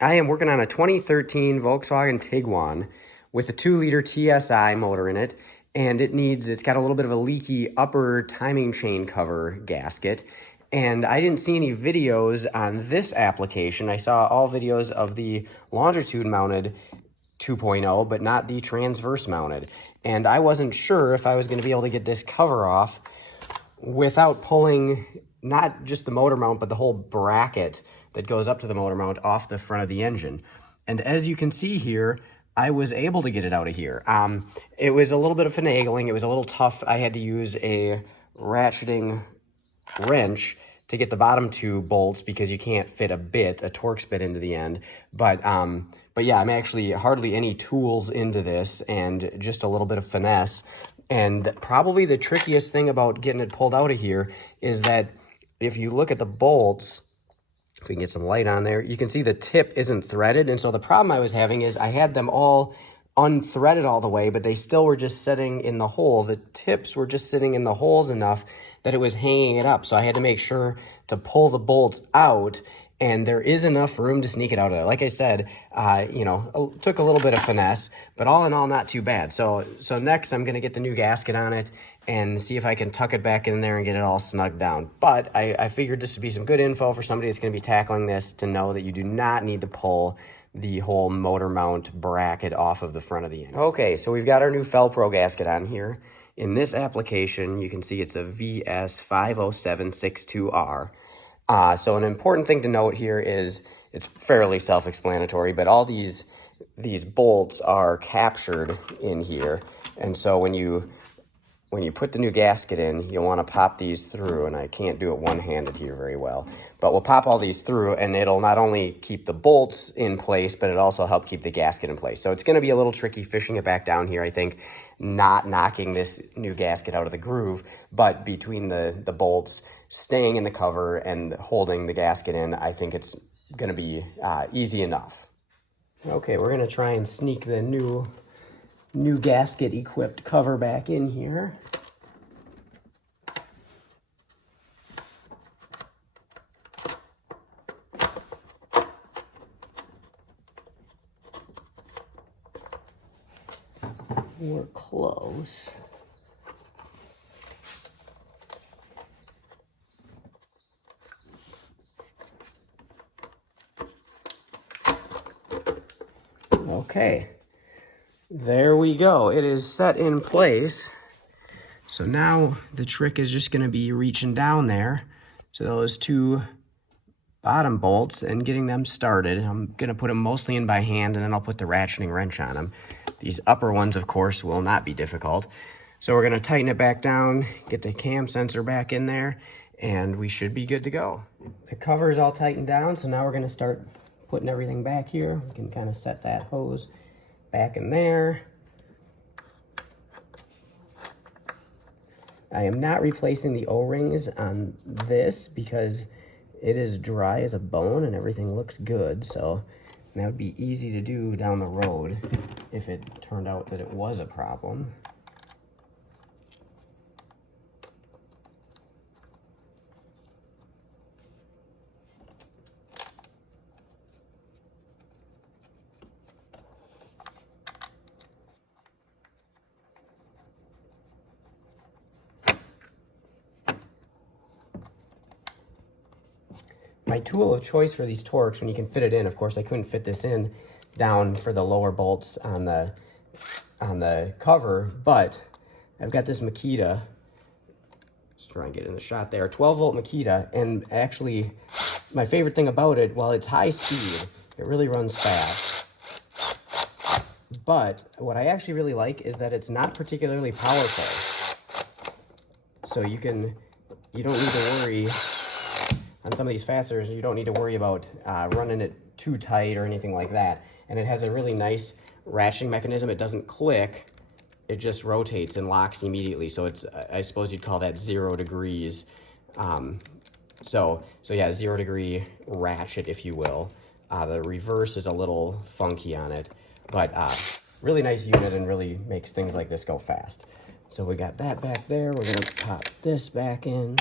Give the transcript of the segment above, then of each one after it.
I am working on a 2013 Volkswagen Tiguan with a 2-liter TSI motor in it, and it's got a little bit of a leaky upper timing chain cover gasket. And I didn't see any videos on this application. I saw all videos of the longitude mounted 2.0, but not the transverse mounted. And I wasn't sure if I was going to be able to get this cover off without pulling not just the motor mount, but the whole bracket that goes up to the motor mount off the front of the engine. And as you can see here, I was able to get it out of here. It was a little bit of finagling. It was a little tough. I had to use a ratcheting wrench to get the bottom 2 bolts because you can't fit a Torx bit into the end. But yeah, I'm actually hardly any tools into this and just a little bit of finesse. And probably the trickiest thing about getting it pulled out of here is that if you look at the bolts, if we can get some light on there, you can see the tip isn't threaded. And so the problem I was having is I had them all unthreaded all the way, but they still were just sitting in the hole. The tips were just sitting in the holes enough that it was hanging it up. So I had to make sure to pull the bolts out, and there is enough room to sneak it out of there. Like I said, it took a little bit of finesse, but all in all, not too bad. So next I'm gonna get the new gasket on it and see if I can tuck it back in there and get it all snugged down. But I figured this would be some good info for somebody that's gonna be tackling this to know that you do not need to pull the whole motor mount bracket off of the front of the engine. Okay, so we've got our new Felpro gasket on here. In this application, you can see it's a VS50762R. So an important thing to note here is it's fairly self-explanatory, but all these bolts are captured in here. And so when you put the new gasket in, you'll want to pop these through, and I can't do it one-handed here very well, but we'll pop all these through, and it'll not only keep the bolts in place, but it also help keep the gasket in place. So it's going to be a little tricky fishing it back down here, I think, not knocking this new gasket out of the groove, but between the bolts staying in the cover and holding the gasket in, I think it's going to be easy enough. Okay, we're going to try and sneak the new gasket equipped cover back in here. We're close. Okay. There we go. It is set in place. So now the trick is just going to be reaching down there to those 2 bottom bolts and getting them started. I'm going to put them mostly in by hand, and then I'll put the ratcheting wrench on them. These upper ones, of course, will not be difficult. So we're going to tighten it back down, get the cam sensor back in there, and we should be good to go. The cover is all tightened down, so now we're going to start putting everything back here. We can kind of set that hose back in there. I am not replacing the O-rings on this because it is dry as a bone and everything looks good. So that would be easy to do down the road if it turned out that it was a problem. My tool of choice for these Torx, when you can fit it in, of course I couldn't fit this in down for the lower bolts on the cover, but I've got this Makita. Let's try and get in the shot there. 12-volt Makita, and actually my favorite thing about it, while it's high speed, it really runs fast. But what I actually really like is that it's not particularly powerful. So you don't need to worry. On some of these fasteners, you don't need to worry about running it too tight or anything like that. And it has a really nice ratcheting mechanism. It doesn't click. It just rotates and locks immediately. So it's, I suppose you'd call that 0 degrees. So yeah, 0 degree ratchet, if you will. The reverse is a little funky on it, but really nice unit and really makes things like this go fast. So we got that back there. We're gonna pop this back in.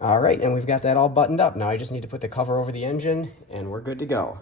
All right, and we've got that all buttoned up. Now I just need to put the cover over the engine and we're good to go.